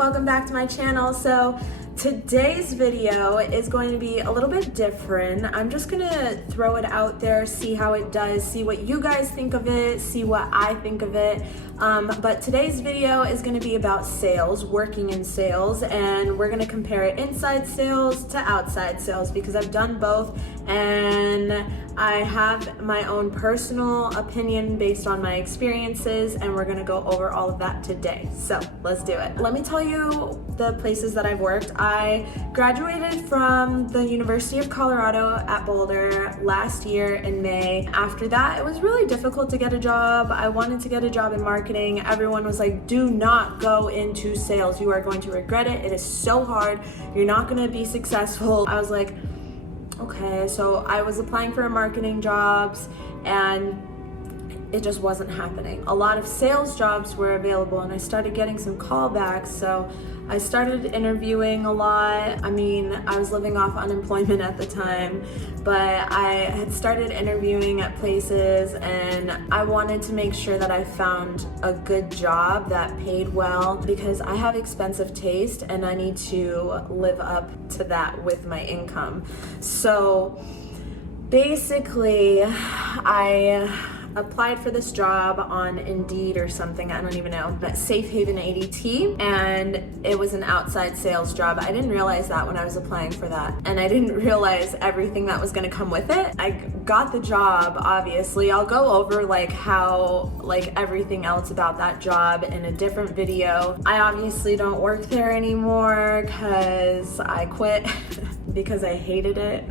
Welcome back to my channel. So today's video is going to be a little bit different. I'm just gonna throw it out there, see how it does, see what you guys think of it, see what I think of it. But today's video is gonna be about sales, working in sales, and we're gonna compare inside sales to outside sales because I've done both and I have my own personal opinion based on my experiences, and we're gonna go over all of that today. So let's do it. Let me tell you the places that I've worked. I graduated from the University of Colorado at Boulder last year in May. After that, it was really difficult to get a job. I wanted to get a job in marketing. Everyone was like, do not go into sales. You are going to regret it. It is so hard. You're not gonna be successful. I was like, okay, so I was applying for marketing jobs and it just wasn't happening. A lot of sales jobs were available and I started getting some callbacks, so I started interviewing a lot. I mean, I was living off unemployment at the time, but I had started interviewing at places and I wanted to make sure that I found a good job that paid well because I have expensive taste and I need to live up to that with my income. So basically, I applied for this job on Indeed or something, I don't even know, but Safe Haven ADT, and it was an outside sales job. I didn't realize that when I was applying for that, and I didn't realize everything that was gonna come with it. I got the job, obviously. I'll go over everything else about that job in a different video. I obviously don't work there anymore because I quit because I hated it.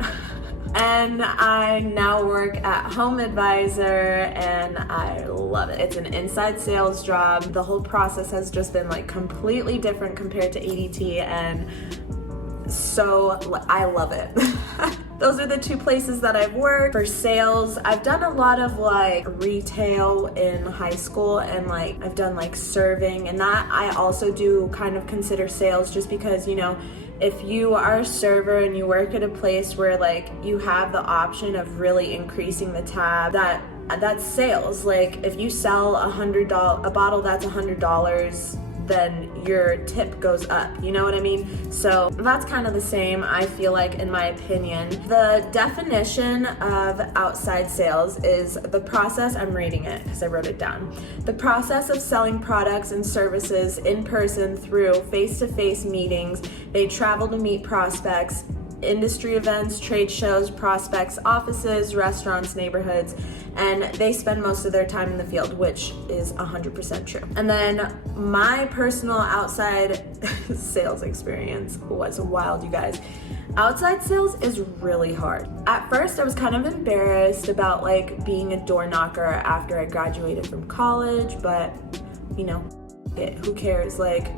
And I now work at Homeadvisor and I love it. It's an inside sales job. The whole process has just been like completely different compared to ADT, and so I love it. Those are the two places that I've worked for sales. I've done a lot of like retail in high school, and like I've done like serving, and that I also do kind of consider sales just because, you know, if you are a server and you work at a place where like you have the option of really increasing the tab, that's sales. Like if you sell a bottle that's $100, then your tip goes up, you know what I mean? So that's kind of the same, I feel like, in my opinion. The definition of outside sales is the process, I'm reading it because I wrote it down. The process of selling products and services in person through face-to-face meetings. They travel to meet prospects, industry events, trade shows, prospects, offices, restaurants, neighborhoods, and they spend most of their time in the field, which is 100% true. And then my personal outside sales experience was wild, you guys. Outside sales is really hard. At first, I was kind of embarrassed about like being a door knocker after I graduated from college, but you know, who cares? Like,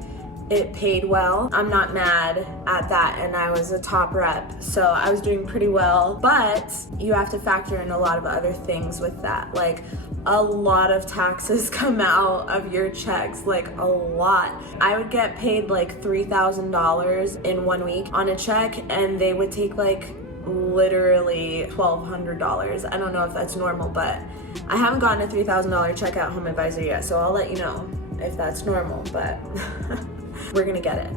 it paid well. I'm not mad at that, and I was a top rep, so I was doing pretty well, but you have to factor in a lot of other things with that. Like, a lot of taxes come out of your checks, like a lot. I would get paid like $3,000 in 1 week on a check, and they would take like literally $1,200. I don't know if that's normal, but I haven't gotten a $3,000 check at Homeadvisor yet, so I'll let you know if that's normal, but we're gonna get it.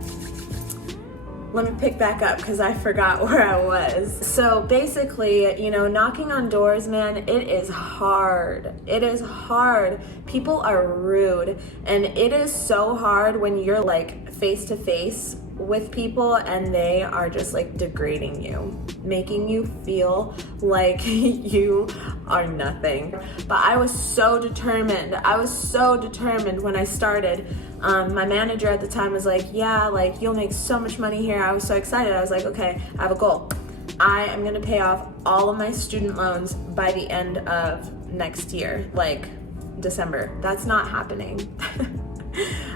Let me pick back up because I forgot where I was. So basically, you know, knocking on doors, man, it is hard. It is hard. People are rude, and it is so hard when you're like face to face with people and they are just like degrading you, making you feel like you are nothing. But I was so determined. I was so determined when I started. My manager at the time was like, yeah, like you'll make so much money here. I was so excited. I was like, okay, I have a goal. I am gonna pay off all of my student loans by the end of next year, like December. That's not happening.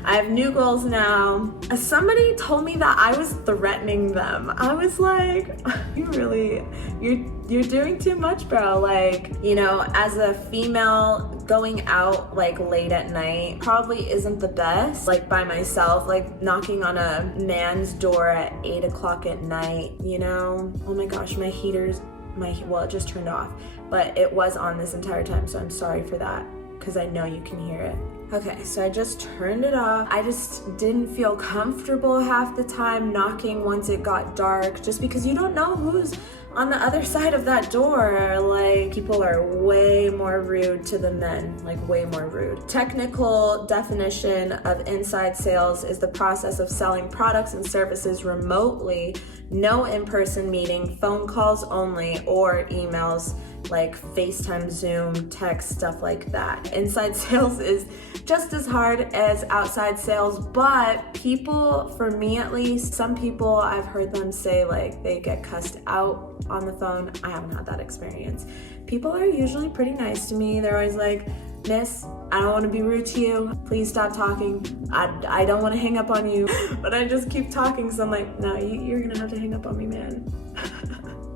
I have new goals now. Somebody told me that I was threatening them. I was like, you're doing too much, bro. Like, you know, as a female, going out like late at night probably isn't the best, like by myself, like knocking on a man's door at 8 o'clock at night, you know? Oh my gosh, my heater's, well, it just turned off, but it was on this entire time, so I'm sorry for that, because I know you can hear it. Okay, so I just turned it off. I just didn't feel comfortable half the time knocking once it got dark, just because you don't know who's on the other side of that door. Like, people are way more rude to the men, like way more rude. Technical definition of inside sales is the process of selling products and services remotely, no in-person meeting, phone calls only, or emails like FaceTime, Zoom, text, stuff like that. Inside sales is just as hard as outside sales, but people, for me at least, some people I've heard them say like they get cussed out on the phone. I haven't had that experience. People are usually pretty nice to me. They're always like, "Miss, I don't want to be rude to you. Please stop talking. I don't want to hang up on you." But I just keep talking, so I'm like, no, you're gonna have to hang up on me, man.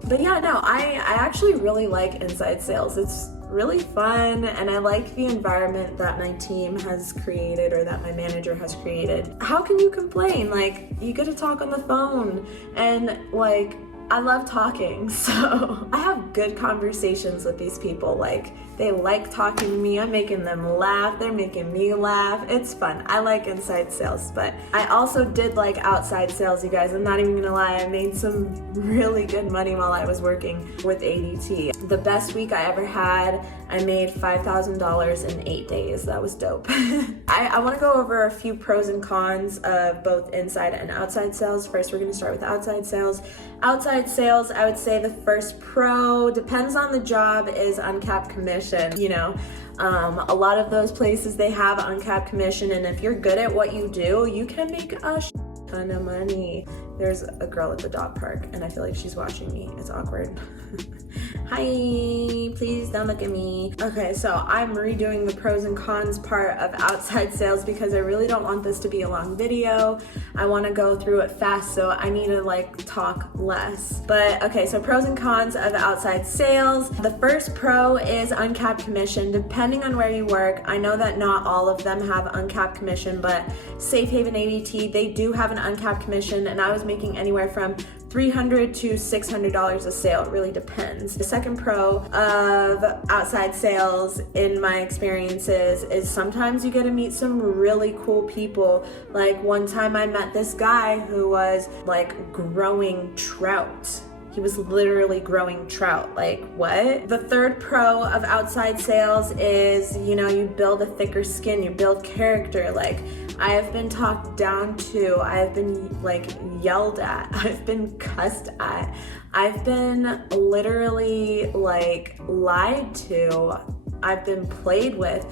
But yeah, no, I actually really like inside sales. It's really fun, and I like the environment that my team has created, or that my manager has created. How can you complain? Like, you get to talk on the phone, and like, I love talking, so I have good conversations with these people. Like, they like talking to me. I'm making them laugh. They're making me laugh. It's fun. I like inside sales, but I also did like outside sales, you guys. I'm not even gonna lie. I made some really good money while I was working with ADT. The best week I ever had, I made $5,000 in 8 days. That was dope. I wanna go over a few pros and cons of both inside and outside sales. First, we're gonna start with outside sales. Outside sales, I would say the first pro, depends on the job, is uncapped commission. You know, a lot of those places, they have uncapped commission, and if you're good at what you do, you can make a ton of money. There's a girl at the dog park, and I feel like she's watching me. It's awkward. Hi, please don't look at me. Okay, so I'm redoing the pros and cons part of outside sales because I really don't want this to be a long video. I want to go through it fast, so I need to like talk less. But okay, so pros and cons of outside sales. The first pro is uncapped commission. Depending on where you work, I know that not all of them have uncapped commission, but Safe Haven ADT, they do have an uncapped commission, and I was making anywhere from $300 to $600 a sale. It really depends. The second pro of outside sales, in my experiences, is sometimes you get to meet some really cool people. Like, one time I met this guy who was like growing trout. He was literally growing trout. Like, what? The third pro of outside sales is, you know, you build a thicker skin, you build character. Like, I have been talked down to, I have been like yelled at, I've been cussed at, I've been literally like lied to, I've been played with,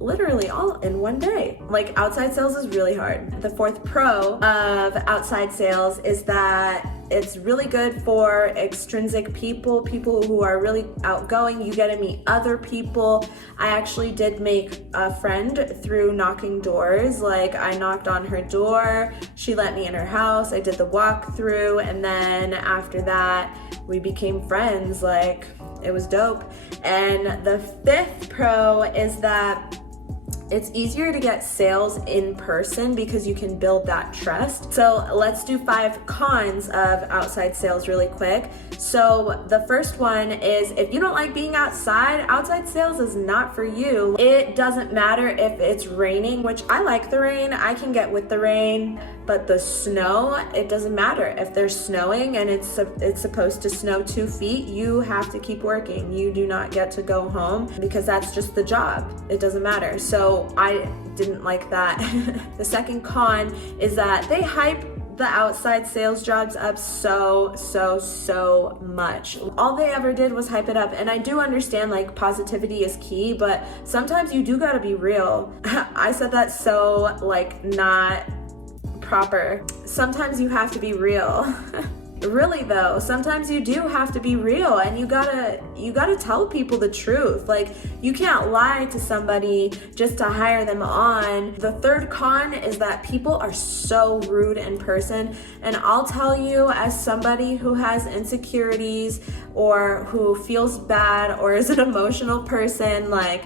literally all in one day. Like, outside sales is really hard. The fourth pro of outside sales is that it's really good for extrinsic people who are really outgoing. You get to meet other people. I actually did make a friend through knocking doors. Like, I knocked on her door, she let me in her house, I did the walkthrough, and then after that, we became friends. Like, it was dope. And the fifth pro is that it's easier to get sales in person because you can build that trust. So let's do 5 cons of outside sales really quick. So the first one is, if you don't like being outside sales is not for you. It doesn't matter if it's raining, which I like the rain, I can get with the rain, but the snow, it doesn't matter. If there's snowing and it's supposed to snow 2 feet, you have to keep working. You do not get to go home because that's just the job. It doesn't matter. So I didn't like that. The second con is that they hype the outside sales jobs up so much. All they ever did was hype it up, and I do understand like positivity is key, but sometimes you do gotta be real. I said that so like not proper. Sometimes you have to be real. Really though, sometimes you do have to be real, and you gotta tell people the truth. Like, you can't lie to somebody just to hire them on. The third con is that people are so rude in person, and I'll tell you, as somebody who has insecurities or who feels bad or is an emotional person, like,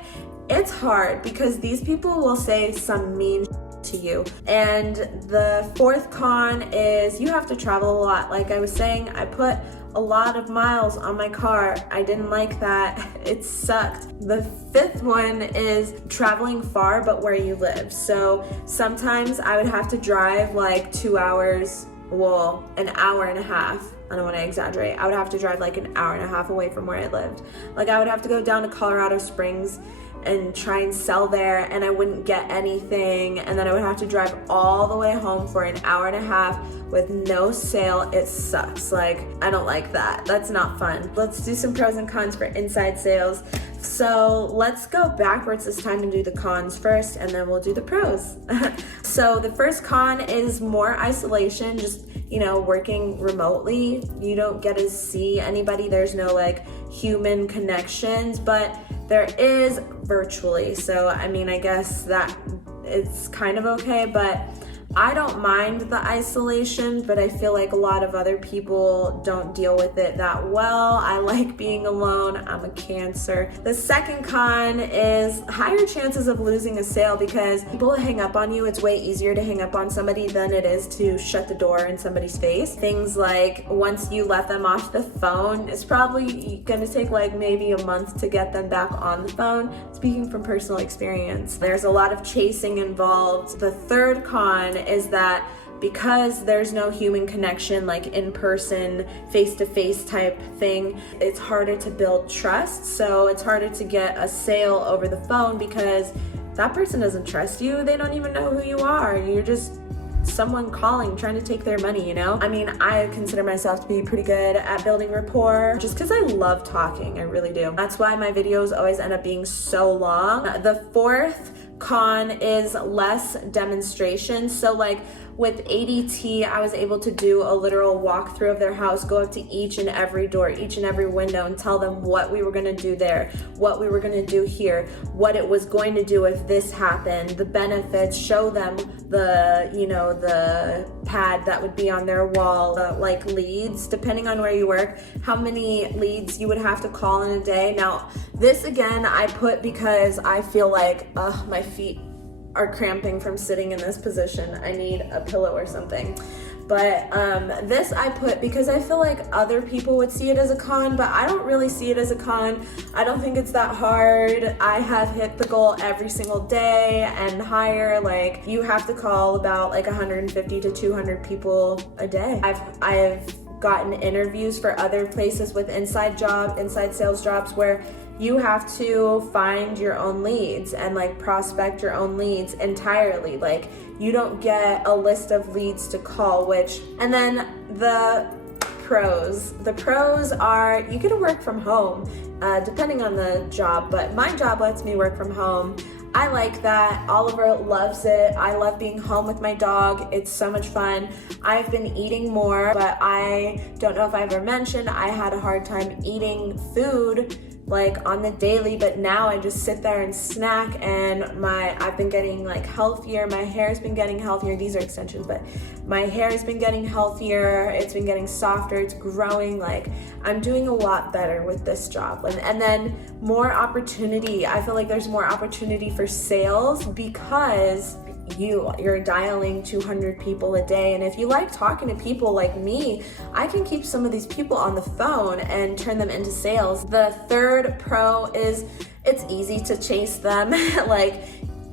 it's hard because these people will say some mean to you. And the fourth con is you have to travel a lot. Like I was saying, I put a lot of miles on my car. I didn't like that. It sucked. The fifth one is traveling far but where you live. So sometimes I would have to drive like 2 hours, well, an hour and a half. I don't want to exaggerate. I would have to drive like an hour and a half away from where I lived. Like I would have to go down to Colorado Springs and try and sell there, and I wouldn't get anything, and then I would have to drive all the way home for an hour and a half with no sale. It sucks. Like, I don't like that. That's not fun. Let's do some pros and cons for inside sales. So let's go backwards this time and do the cons first, and then we'll do the pros. So the first con is more isolation, just, you know, working remotely. You don't get to see anybody. There's no like human connections, but there is virtually. So, I mean, I guess that it's kind of okay, but I don't mind the isolation, but I feel like a lot of other people don't deal with it that well. I like being alone. I'm a Cancer. The second con is higher chances of losing a sale because people hang up on you. It's way easier to hang up on somebody than it is to shut the door in somebody's face. Things like once you let them off the phone, it's probably gonna take like maybe a month to get them back on the phone. Speaking from personal experience, there's a lot of chasing involved. The third con is that because there's no human connection, like in person, face-to-face type thing, it's harder to build trust. So it's harder to get a sale over the phone because that person doesn't trust you. They don't even know who you are. You're just someone calling, trying to take their money, you know? I mean, I consider myself to be pretty good at building rapport just because I love talking. I really do. That's why my videos always end up being so long. The fourth con is less demonstration. So like with ADT, I was able to do a literal walkthrough of their house, go up to each and every door, each and every window, and tell them what we were gonna do there, what we were gonna do here, what it was going to do if this happened, the benefits, show them the, you know, the pad that would be on their wall, like leads, depending on where you work, how many leads you would have to call in a day. Now, this again, I put because I feel like, my feet are cramping from sitting in this position. I need a pillow or something. But this I put because I feel like other people would see it as a con, but I don't really see it as a con. I don't think it's that hard. I have hit the goal every single day and higher. Like you have to call about like 150 to 200 people a day. I've gotten interviews for other places with inside sales jobs where you have to find your own leads and like prospect your own leads entirely. Like you don't get a list of leads to call, and then the pros are you get to work from home, depending on the job, but my job lets me work from home. I like that. Oliver loves it. I love being home with my dog. It's so much fun. I've been eating more, but I don't know if I ever mentioned I had a hard time eating food like on the daily, but now I just sit there and snack, and I've been getting like healthier. My hair's been getting healthier. These are extensions, but my hair has been getting healthier. It's been getting softer. It's growing. Like I'm doing a lot better with this job. And then more opportunity. I feel like there's more opportunity for sales because you're dialing 200 people a day, and if you like talking to people like me, I can keep some of these people on the phone and turn them into sales. The third pro is it's easy to chase them. Like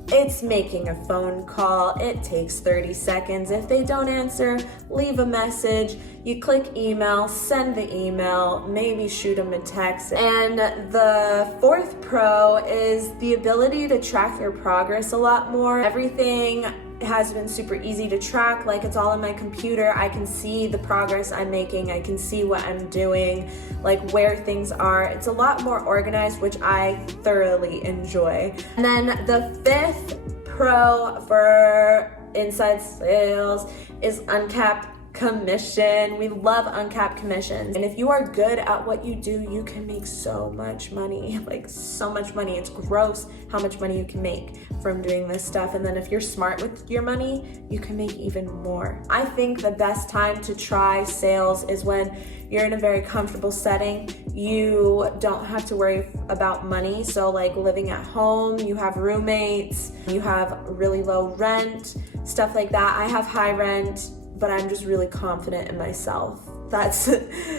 it's making a phone call. It takes 30 seconds. If they don't answer, leave a message. You click email, send the email, maybe shoot them a text. And the fourth pro is the ability to track your progress a lot more. Everything has been super easy to track. Like it's all on my computer. I can see the progress I'm making. I can see what I'm doing, like where things are. It's a lot more organized, which I thoroughly enjoy. And then the fifth pro for inside sales is Uncapped Commission. We love Uncapped Commissions. And if you are good at what you do, you can make so much money, like so much money. It's gross how much money you can make from doing this stuff. And then if you're smart with your money, you can make even more. I think the best time to try sales is when you're in a very comfortable setting. You don't have to worry about money. So like living at home, you have roommates, you have really low rent, stuff like that. I have high rent, but I'm just really confident in myself. That's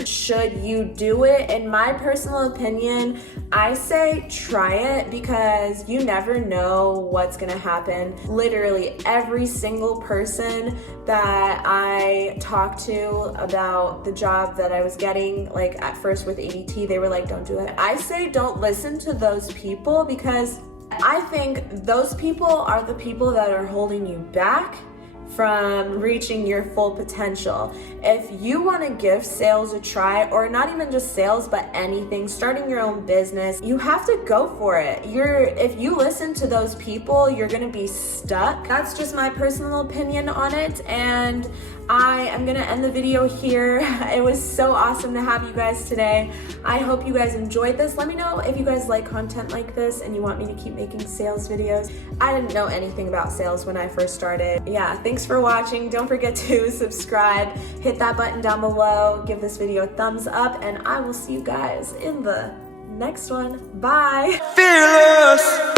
should you do it? In my personal opinion, I say try it because you never know what's gonna happen. Literally every single person that I talked to about the job that I was getting, like at first with ADT, they were like, don't do it. I say don't listen to those people because I think those people are the people that are holding you back from reaching your full potential. If you want to give sales a try, or not even just sales, but anything, starting your own business, you have to go for it. If you listen to those people, you're going to be stuck. That's just my personal opinion on it, and I am going to end the video here. It was so awesome to have you guys today. I hope you guys enjoyed this. Let me know if you guys like content like this and you want me to keep making sales videos. I didn't know anything about sales when I first started. Yeah, thanks for watching. Don't forget to subscribe, hit that button down below, give this video a thumbs up, and I will see you guys in the next one. Bye. Fearless.